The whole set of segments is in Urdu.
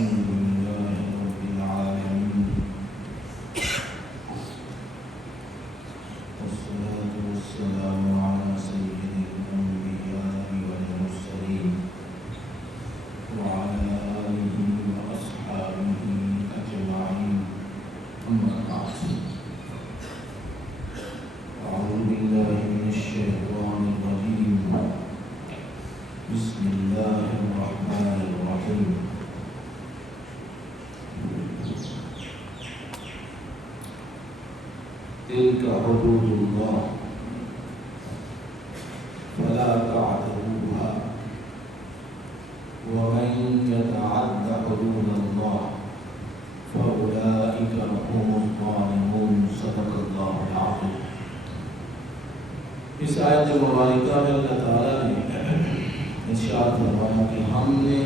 الحمد لله رب العالمين والصلاة والسلام على سيد الأنبياء والمرسلين وعلى آله وأصحابه أجمعين أما بعد أعوذ بالله من الشيطان الرجيم بسم الله الرحمن الرحيم تلك حدود الله فلا تعتدوها ومن يتعد حدود الله فأولئك هم الظالمون صدق الله العظيم. اس آیت مبارکہ میں اللہ تعالیٰ نے ارشاد فرمایا کہ ہم نے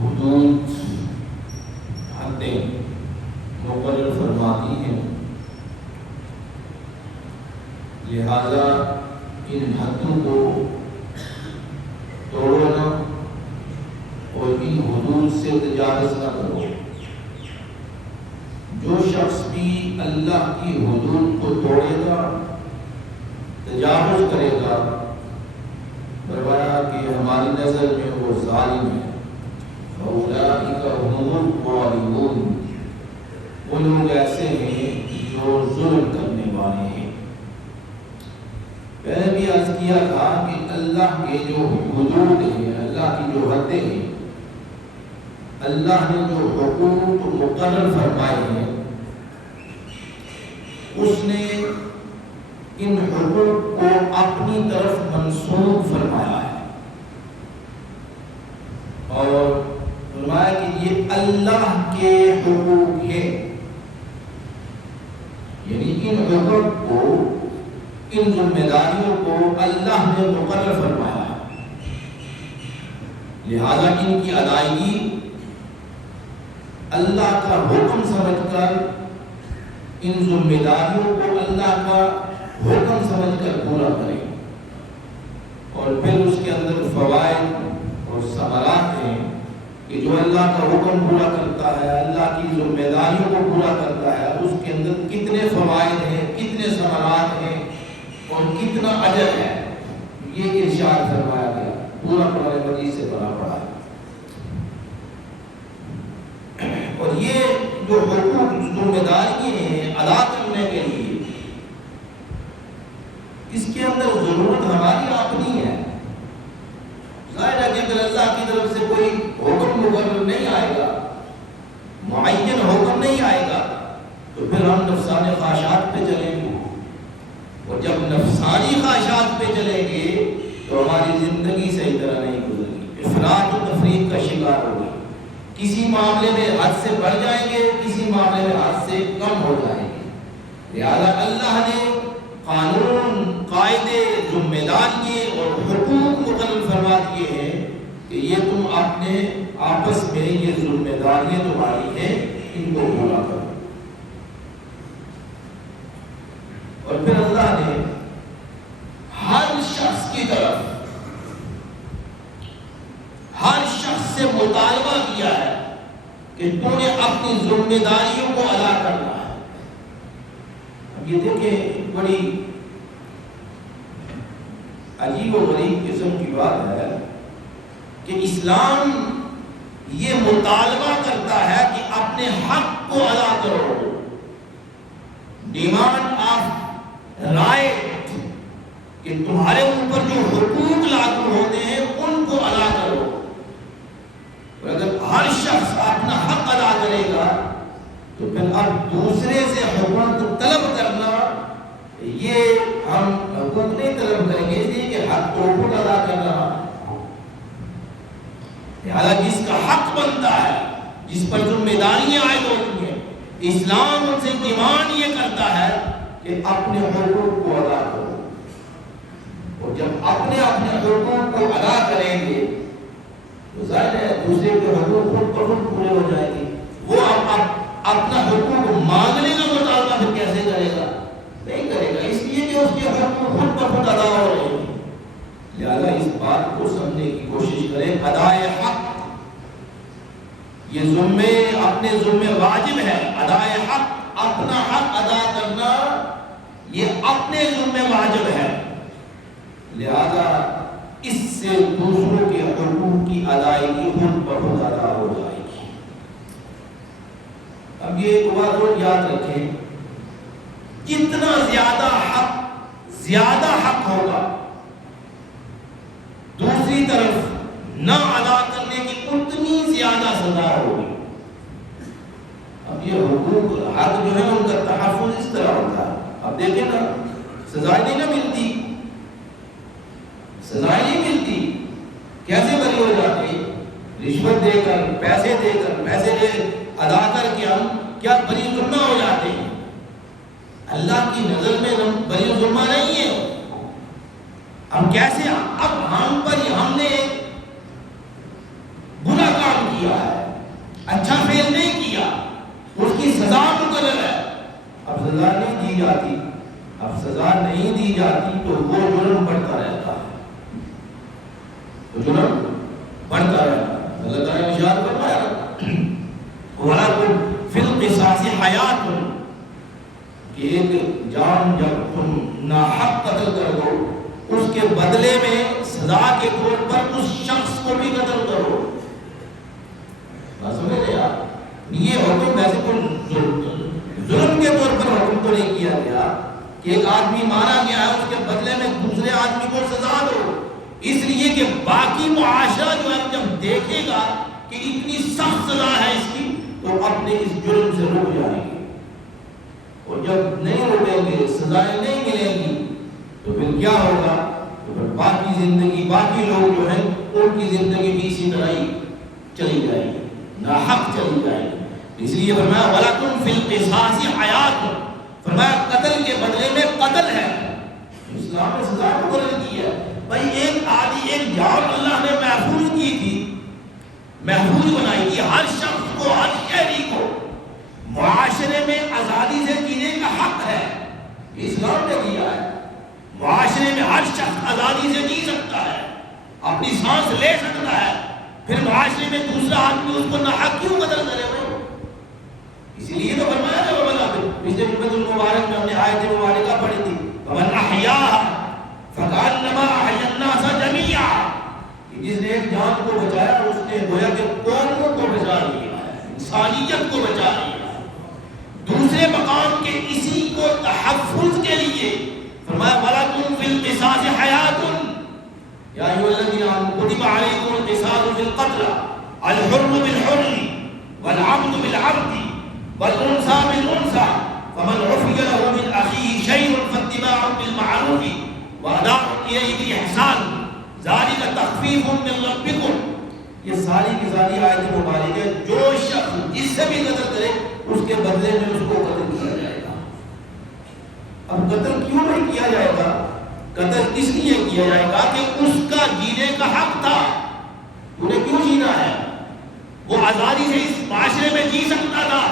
حدود حدیں مقرر فرما دی ہیں، لہذا ان حدوں کو توڑو نہ اور ان حدود سے تجاوز نہ کرو۔ جو شخص بھی اللہ کی حدود کو توڑے گا، تجاوز کرے گا، فرمایا کہ ہماری نظر میں وہ ظالم ہے۔ فَأُولَٰئِكَ هُمُ الظَّالِمُونَ، وہ لوگ ایسے ہیں جو ظلم کرنے والے ہیں۔ پہلے بھی عرض کیا تھا کہ اللہ کے جو حدود ہیں، اللہ کی جو حدیں ہیں، اللہ نے جو حقوق مقرر فرمائے ہیں، اس نے ان حقوق کو اپنی طرف منسوب فرمایا ہے اور فرمایا کہ یہ اللہ کے حقوق ہیں، یعنی ان حقوق کو، ان ذمہ داریوں کو اللہ نے مقرر فرمایا ہے، لہذا ان کی ادائیگی اللہ کا حکم سمجھ کر، ان ذمہ داریوں کو اللہ کا حکم سمجھ کر پورا کریں، اور پھر اس کے اندر فوائد اور ثمرات ہیں کہ جو اللہ کا حکم پورا کرتا ہے، اللہ کی ذمہ داریوں کو پورا کرتا ہے، اس کے اندر کتنے فوائد ہیں، کتنے ثمرات ہیں اور کتنا اجر ہے، یہ ارشاد فرمایا گیا، پورا قرآن مجید سے پڑھا پڑا ہے۔ اور یہ جو حقوق ذمہ داریاں ہیں ادا کرنے کے لیے، اس کے اندر ضرورت ہماری اپنی ہے۔ ظاہر ہے کہ اگر اللہ کی طرف سے کوئی حکم مقرر نہیں آئے گا، معین حکم نہیں آئے گا، تو پھر ہم نفسانی خواہشات پہ چلیں گے، اور جب نفسانی خواہشات پہ چلیں گے تو ہماری زندگی صحیح طرح نہیں گزرے گی، افراط و تفریط کا شکار ہوگی، کسی معاملے میں حد سے بڑھ جائیں گے، کسی معاملے میں حد سے کم ہو جائیں گے۔ لہذا اللہ نے قانون، قاعدے، ذمہ داریاں اور حقوق مقرر فرما دیے ہیں کہ یہ تم اپنے آپس میں، یہ ذمہ داریاں تمہاری ہیں، ان کو پورا کرو۔ اور پھر اللہ نے ہر شخص کی طرف، ہر شخص سے مطالبہ کیا ہے کہ تم نے اپنی ذمہ داریوں کو ادا کرنا ہے۔ اب یہ دیکھیں، بڑی عجیب و غریب قسم کی بات ہے کہ اسلام یہ مطالبہ کرتا ہے کہ اپنے حق کو ادا کرو، ڈیمانڈ آف رائٹ، کہ تمہارے اوپر جو حقوق لاگو ہوتے ہیں ان کو ادا کرو۔ اور اگر ہر شخص اپنا حق ادا کرے گا تو پھر اب دوسرے سے حقوق طلب کرنا، یہ ہم حقوق نہیں طلب کریں گے، اس لیے کہ حق تو خود ادا کر رہا ہے۔ لہٰذا جس کا حق بنتا ہے، جس پر ذمہ داریاں عائد ہوتی ہیں، اسلام ان سے ڈیمانڈ یہ کرتا ہے کہ اپنے حقوق کو ادا کرو، اور جب اپنے حقوق کو ادا کریں گے تو ظاہر ہے دوسرے کے حقوق خود بخود پورے ہو جائیں گے۔ وہ اپنا حقوق مانگنے کا مطالبہ پھر کیسے کرے گا؟ نہیں کرے گا، اس لیے کہ اس کے حقوق خود بخود ادا ہو رہے ہیں۔ لہذا اس بات کو سمجھنے کی کوشش کریں، ادائے حق یہ ذمے اپنے ذمے واجب ہے، ادائے حق اپنا حق ادا کرنا یہ اپنے ذمے واجب ہے، لہذا اس سے دوسروں کے حقوق کی ادائیگی خود بخود ادا ہو جائے گی۔ اب یہ ایک بات یاد رکھیں، جتنا زیادہ حق ہوگا دوسری طرف نہ ادا کرنے کی اتنی زیادہ سزا ہوگی۔ اب یہ حقوق حق جو ہے ان کا تحفظ اس طرح ہوتا ہے، اب دیکھیں نا سزائیں نہیں ملتی، سزائیں نہیں ملتی، کیسے بری ہو جاتی؟ رشوت دے کر، پیسے ادا کر کے ہم کیا بری ظلمہ ہو جاتے ہیں؟ اللہ کی نظر میں ہم بری ظلمہ نہیں ہے۔ ہم کیسے اب ہم پر ہم نے برا کام کیا ہے، اچھا فعل نہیں کیا، اس کی سزا مقرر ہے، اب سزا نہیں دی جاتی، اب سزا نہیں دی جاتی تو وہ جرم بڑھتا رہتا ہے، تو جرم بڑھتا رہتا ہے۔ اللہ تعالیٰ نے ارشاد فرمایا وَلَكُمْ فِي الْقِصَاصِ حَيَاتٌ کہ ایک جان جب تم ناحق قتل کر دو اس کے بدلے میں سزا کے طور پر اس شخص کو بھی قتل کرو۔ سمجھ رہے آپ؟ یہ حکم ویسے کوئی ظلم کے طور پر حکم تو نہیں کیا گیا کہ ایک آدمی مارا گیا ہے اس کے بدلے میں دوسرے آدمی کو سزا دو، اس لیے کہ باقی معاشرہ جو ہے جب دیکھے گا کہ اتنی سخت سزا ہے اس کی تو اپنے اس جرم سے رک جائیں گے، اور جب نہیں رکیں گے، سزائیں نہیں ملیں گی تو پھر کیا ہوگا؟ تو پھر باقی زندگی، باقی لوگ جو ہیں ان کی زندگی بھی اسی طرح ہی چلی جائے گی، ناحق چلی جائے گی۔ اس لیے فرمایا وَلَكُمْ فِي الْقِصَاصِ حَيَاتٌ، فرمایا قتل کے بدلے میں قتل ہے، اسلام نے سزا مقرر کی ہے۔ بھائی ایک جان اللہ نے محفوظ کی تھی، محفوظ بنائی تھی، ہر شخص کو، ہر شہری کو معاشرے میں آزادی سے جینے کا حق ہے، اسلام نے دیا ہے۔ معاشرے میں ہر شخص آزادی سے جی سکتا ہے، اپنی سانس لے سکتا ہے، پھر معاشرے میں دوسرا آدمی اس کو ناحق کیوں قتل کرے بھائی؟ اسی لیے تو فرمایا تھا پچھلے جمعۃ المبارک میں ہم نے آیت مبارکہ پڑھی تھی وَمَنْ أَحْيَاهَا فَكَأَنَّمَا أَحْيَا النَّاسَ جَمِيعًا، کہ جس نے ایک جان کو بچایا اس نے گویا کہ قوموں کو بچا لیا ہے، انسانیت کو بچا لیا ہے۔ دوسرے مقام کے اسی کو تحفظ کے لیے فرمایا وَلَكُمْ فِي الْقِصَاصِ حَيَاتٌ يَا أَيُّهَا الَّذِينَ آمَنُوا كُتِبَ عَلَيْكُمُ الْقِصَاصُ فِي الْقَتْلِ الْحُرُّ بِالْحُرِّ وَالْعَبْدُ بِالْعَبْدِ وَالْأُنثَى بِالْأُنثَى فَمَنْ عُفِيَ لَهُ مِنْ أَخِيهِ شَيْءٌ فَاتِّبَاعٌ بِالْمَعْرُوفِ وَأَدَاءٌ إِلَيْهِ بِإِحْسَانٍ ذَلِكَ تَخْفِيفٌ مِّن رَّبِّكُمْ۔ یہ ساری کی ساری آیت مبارک ہے، جو شخص جس سے بھی قتل کرے اس کے بدلے میں اس کو قتل کیا جائے گا۔ اب قتل کیوں نہیں کیا جائے گا؟ قتل اس لیے کیا جائے گا کہ اس کا جینے کا حق تھا، انہیں کیوں جینا ہے؟ وہ آزادی سے اس معاشرے میں جی سکتا تھا،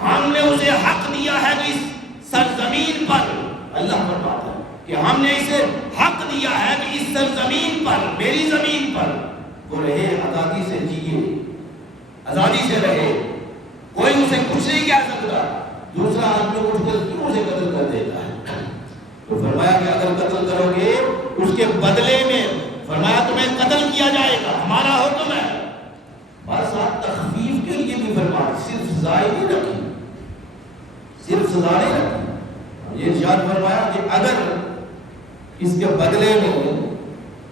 ہم نے اسے حق دیا ہے کہ اس سرزمین پر، اللہ فرماتا ہے کہ ہم نے اسے حق دیا ہے کہ اس سرزمین پر، میری زمین پر وہ رہے، آزادی سے جیے، آزادی سے رہے، کوئی اسے کچھ نہیں کہہ سکتا۔ دوسرا آدمی اٹھ کر کیوں اسے قتل کر دیتا ہے؟ تو فرمایا کہ اگر قتل کرو گے اس کے بدلے میں فرمایا تمہیں قتل کیا جائے گا، ہمارا حکم ہے۔ بس آپ تخفیف کے لیے بھی فرمایا، صرف سزا نہیں رکھی، صرف سزا نہیں رکھی، یہ ارشاد فرمایا کہ اگر اس کے بدلے میں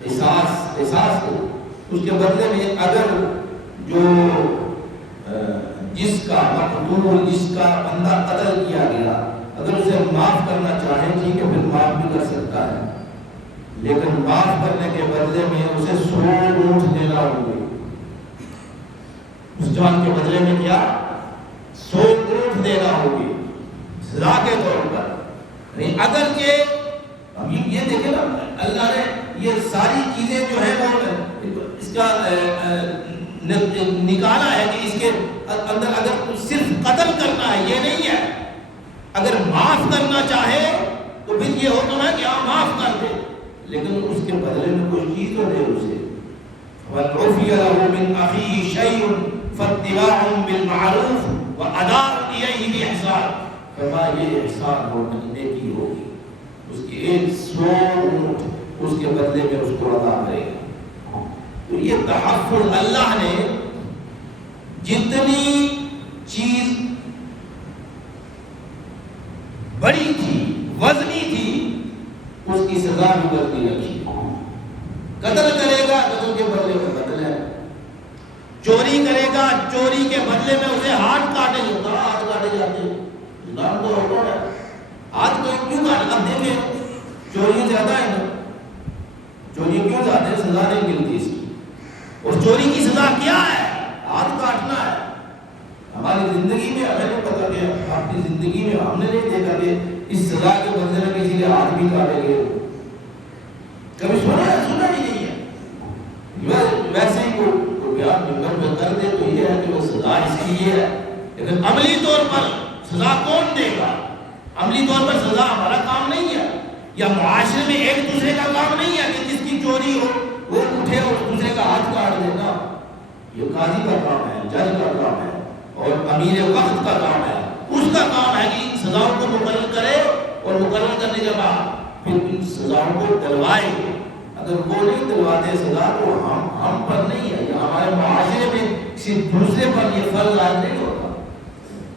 قصاص کو، اس کے بدلے میں اگر جو جس کا مقتول، جس کا بندہ قتل کیا گیا، اگر اسے معاف کرنا چاہے ٹھیک ہے، پھر معاف بھی کر سکتا ہے، لیکن معاف کرنے کے بدلے میں اسے 100 اونٹ دینا ہوگی۔ اس جان کے بدلے میں کیا؟ 100 اونٹ دینا ہوگی سزا کے طور پر۔ اگرچہ اب یہ دیکھیں نا، اللہ نے یہ ساری چیزیں جو ہیں وہ اس کا نکالا ہے کہ اس کے اندر اگر صرف قتل کرنا ہے یہ نہیں ہے، اگر معاف کرنا چاہے تو پھر یہ حکم ہے کہ آپ معاف کر دیں، لیکن اس کے بدلے میں کوئی چیز تو دے اسے. وَالْعُفِيَ لَهُ مِنْ أَخِيهِ شَيْءٌ فَاتِّبَاعٌ بِالْمَعْرُوفِ وَأَدَاءٌ إِلَيْهِ بِإِحْسَانٍ. فرمایا یہ احسان ہوگی، نیکی ہوگی، اس کی 100 اونٹ اس کے بدلے میں اس کو ادا کرے گا. تو یہ تحفظ اللہ نے جتنی چیز بڑی تھی، وزنی تھی، اس کی سزا بھی وزنی رکھی. قتل کرے گا قتل کے بدلے میں قتل ہے، چوری کرے گا چوری کے بدلے میں اسے ہاتھ کاٹے ہوتا، ہاتھ کاٹے جاتے ہیں. اسلام تو حکم ہے، ہاتھ کو کیوں کاٹنا؟ دیکھیں چوری زیادہ ہے نا، چوری کیوں زیادہ ہے؟ سزا نہیں ملتی اس کی. اور چوری کی سزا کیا ہے؟ ہاتھ کاٹنا ہے. ہماری زندگی میں ہمیں نہیں پتا کہ اپنی زندگی میں ہم نے نہیں دیکھا کہ اس سزا کے بدلے میں کسی کے ہاتھ بھی کاٹے گئے. کبھی سنا ہی نہیں ہے. ویسے ہی کوئی بیان ممبر پہ کر دے تو یہ ہے کہ وہ سزا اس کی یہ ہے، لیکن عملی طور پر سزا کون دے گا؟ عملی طور پر سزا ہمارا کام نہیں ہے، یا معاشرے میں ایک دوسرے کا کام نہیں ہے کہ جس کی چوری ہو وہ اٹھے اور دوسرے کا ہاتھ کاٹ دینا. یہ قاضی کا کام ہے، جج کا کام ہے، اور امیر وقت کا کام ہے. اس کا کام ہے کہ سزاؤں کو مقرر کرے اور مقرر کرنے کے بعد پھر ان سزاؤں کو دلوائے. اگر وہ نہیں دلواتے سزا تو ہم پر نہیں ہے، یا ہمارے معاشرے میں کسی دوسرے پر یہ فرض عائد نہیں ہوتا.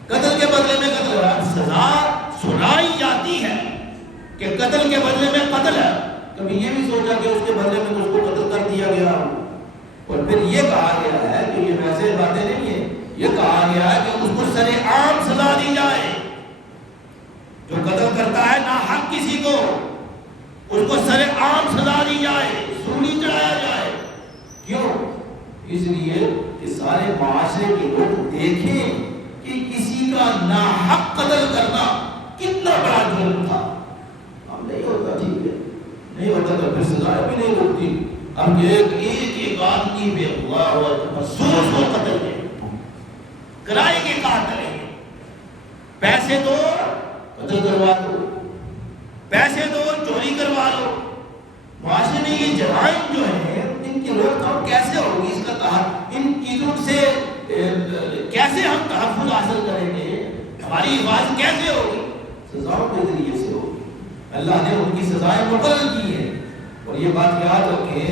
قتل کے بدلے میں قتل ہے، سزا سنائی جاتی ہے کہ قتل کے بدلے میں قتل ہے. کبھی یہ بھی سوچا کہ اس کے بدلے میں تو اس کو قتل کر دیا گیا، اور پھر یہ کہا گیا ہے کہ یہ ویسے باتیں نہیں ہیں، یہ کہا گیا ہے کہ اس کو سر عام سزا دی جائے. جو قتل کرتا ہے ناحق کسی کو، اس کو سر عام سزا دی جائے، سولی چڑھایا جائے. کیوں؟ اس لیے کہ سارے معاشرے کے لوگ دیکھیں کہ کسی کا ناحق قتل کرنا کتنا بڑا جرم تھا. اب نہیں ہوتا، ٹھیک ہے نہیں ہوتا تو پھر سزا بھی نہیں ہوتی. اب ایک آدمی بے اللہ محسوس ہو قتل ہے، کرائے کے قاتل ہے، پیسے دو قتل کروا دو، پیسے دو چوری کروا لو. معاشرے میں یہ جرائم جو ہیں ان کی روک تھام کیسے ہوگی؟ اس کا کہا ان چیزوں سے کیسے ہم تحفظ حاصل کریں گے؟ ہماری حفاظت کیسے ہوگی؟ سزاؤں کے ذریعے سے ہوگی. اللہ نے ان کی سزائیں مقرر کی ہیں. اور یہ بات یاد رکھیں،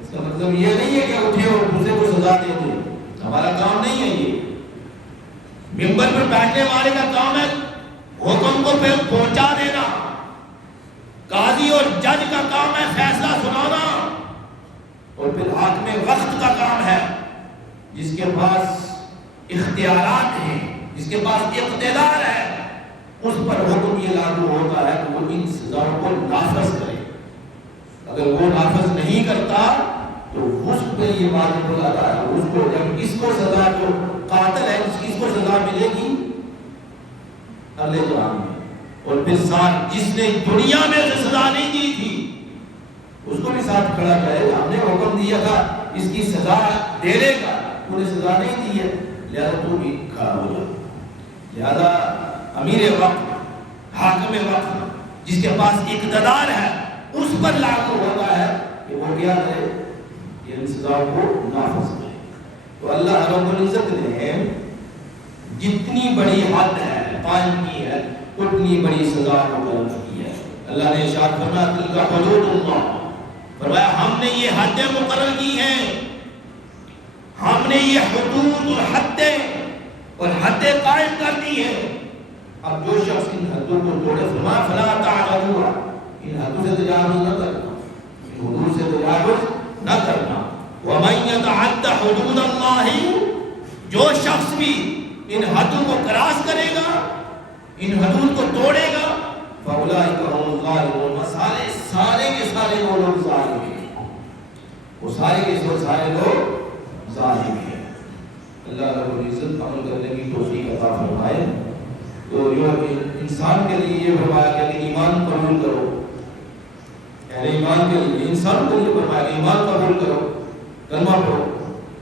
اس کا مطلب یہ نہیں ہے کہ اٹھے اور دوسرے کو سزا دے دیں. ہمارا کام نہیں ہے. یہ ممبر پر بیٹھنے والے کا کام ہے حکم کو پہنچا دینا. قاضی اور جج کا کام ہے فیصلہ سنانا. اور پھر حاکم وقت کا کام ہے جس کے پاس اختیارات ہیں، جس کے پاس اقتدار ہے، اس پر حکم یہ لاگو ہوتا ہے کہ وہ ان سزاؤں کو نافذ کرے. اگر وہ نافذ نہیں کرتا تو اس پہ یہ واجب ہو جاتا ہے. اس کو جب اس کو سزا، جو قاتل ہے اس کو سزا ملے گی اگلے جہان میں، اور پھر ساتھ جس نے دنیا میں اسے سزا نہیں دی تھی اس کو بھی ساتھ کھڑا کرے. ہم نے حکم دیا تھا اس کی سزا دے لے گا، انہیں سزا نہیں دی ہے، لہذا تو بھی کھڑا ہو جا. لہذا امیر وقت، حاکم وقت جس کے پاس اقتدار ہے، اس پر لاگو ہوتا ہے کہ وہ کیا کرے، ان سزا کو نافذ کرے. تو اللہ رب العزت نے جتنی بڑی حد ہے قائم کی ہے اتنی بڑی سزا مقرر کی ہے. اللہ نے ارشاد فرمایا تلک حدود اللہ، فرمایا ہم نے یہ حدیں مقرر کی ہیں، ہم نے یہ حدود اور حدیں اور حدیں قائم کر دی ہیں. اب جو شخص ان حدوں کو توڑے، فرمایا فلا تعتدوا، ان حدوں سے تجاوز نہ کرنا، ان حدود سے تجاوز نہ کرنا. ومن يتعد حدود اللہ، جو شخص بھی ان حدوں کو کراس کرے گا، ان حدود کو توڑے گا، فاولئک هم الظالمون، سارے کے سارے وہ لوگ ظالم ہیں، وہ سارے کے سارے لوگ ظالم ہیں. اللہ رب العزت عمل کرنے کی توفیق عطا فرمائے. تو یہ انسان کے لیے یہ فرمایا کہ ایمان قبول کرو، یعنی ایمان کے لیے انسان کے لیے فرمایا کہ ایمان قبول کرو، کلمہ پڑھو.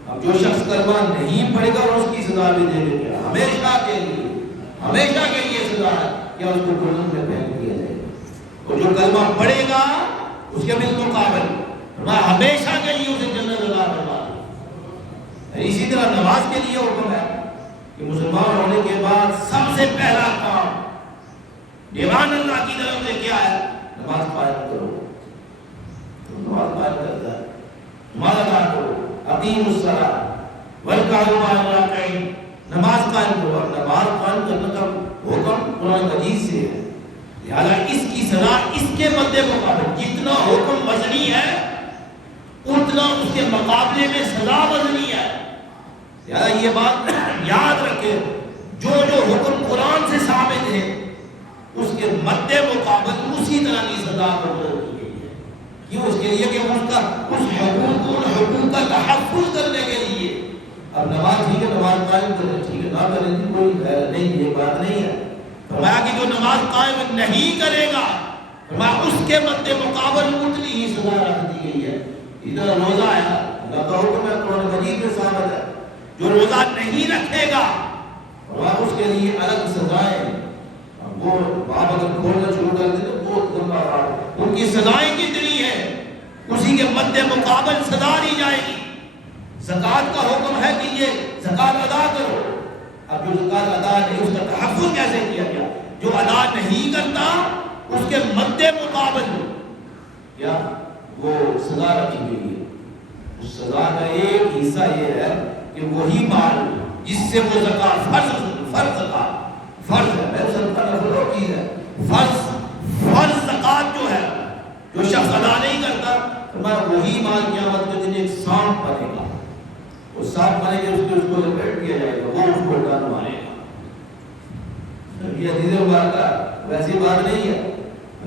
اب جو شخص کلمہ نہیں پڑھے گا اس کی سزا بھی دے دیں گے، ہمیشہ کے لیے سزا ہے، یا اس کو جہنم میں پھینک دیا جائے گا. اور جو کلمہ پڑھے گا اس کے بالمقابل میں ہمیشہ کے لیے اسے جنت عطا فرما دوں۔ اسی طرح نماز کے لیے حکم ہے کہ مسلمان ہونے کے بعد سب سے پہلا کام دیوان اللہ کی طرف سے کیا ہے؟ نماز قائم کرو۔ نماز قائم کرتا ہے، نماز ادا کرو، اقیموا الصلاۃ وارکعوا مع الراکعین، نماز قائم کرو۔ اور نماز قائم کرنے کا حکم قرآن مجید سے ہے، لہذا اس کی سزا اس کے مد مقابل جتنا حکم وزنی ہے اتنا اس کے مقابلے میں سزا وزنی ہے۔ لہذا یہ بات یاد رکھے، جو جو حکم قرآن سے ثابت ہے اس کے مد مقابل اسی طرح کی سزا مقرر کی گئی ہے۔ کیوں؟ اس کے لیے کہ اس حقوق کا تحفظ کرنے کے لیے۔ اب نماز ٹھیک ہے، نماز قائم کریں، ٹھیک ہے، نہ کریں گے کوئی خیر نہیں، یہ بات نہیں ہے۔ فرمایا کہ جو نماز قائم نہیں کرے گا فرمایا اس کے مد مقابل اتنی ہی سزا رکھ دی گئی ہے۔ ادھر روزہ ہے، اللہ کا حکم ہے، قرآن مجید میں ثابت ہے، جو روزہ نہیں رکھے گا فرمایا اس کے لیے الگ سزائیں، وہ باب اگر کھولنا شروع کر دے تو بہت لمبا باب، ان کی سزائیں کتنی ہیں، اسی کے مد مقابل سزا دی جائے گی۔ زکوٰۃ کا حکم ہے کہ یہ زکوٰۃ ادا کرو۔ اب جو زکوٰۃ ادا نہیں اس کا تحفظ کیسے کیا گیا؟ جو ادا نہیں کرتا اس کے مد مقابل کیا وہ سزا رکھی گئی ہے۔ اس سزا کا ایک حصہ یہ ہے کہ وہی مال جس سے وہ زکوٰۃ فرض ہے، صدقہ نفل اور چیز ہے، فرض زکوٰۃ جو ہے جو شخص ادا نہیں کرتا فرمایا وہی مال قیامت کے دن ایک سانپ بنے گا، وہ سانپ بنے گا، اس کو لپیٹ دیا جائے گا، وہ اس کو ڈال مارے گا۔ یہ حدیث مبارکہ ویسی بات نہیں ہے۔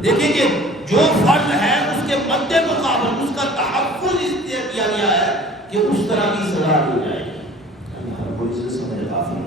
دیکھیں کہ جو فرض ہے اس کے مد مقابل اس کا تحفظ اس لیے کیا گیا ہے کہ اس طرح کی سزا دی جائے گی۔ اللہ کوئی سے سمجھ کافی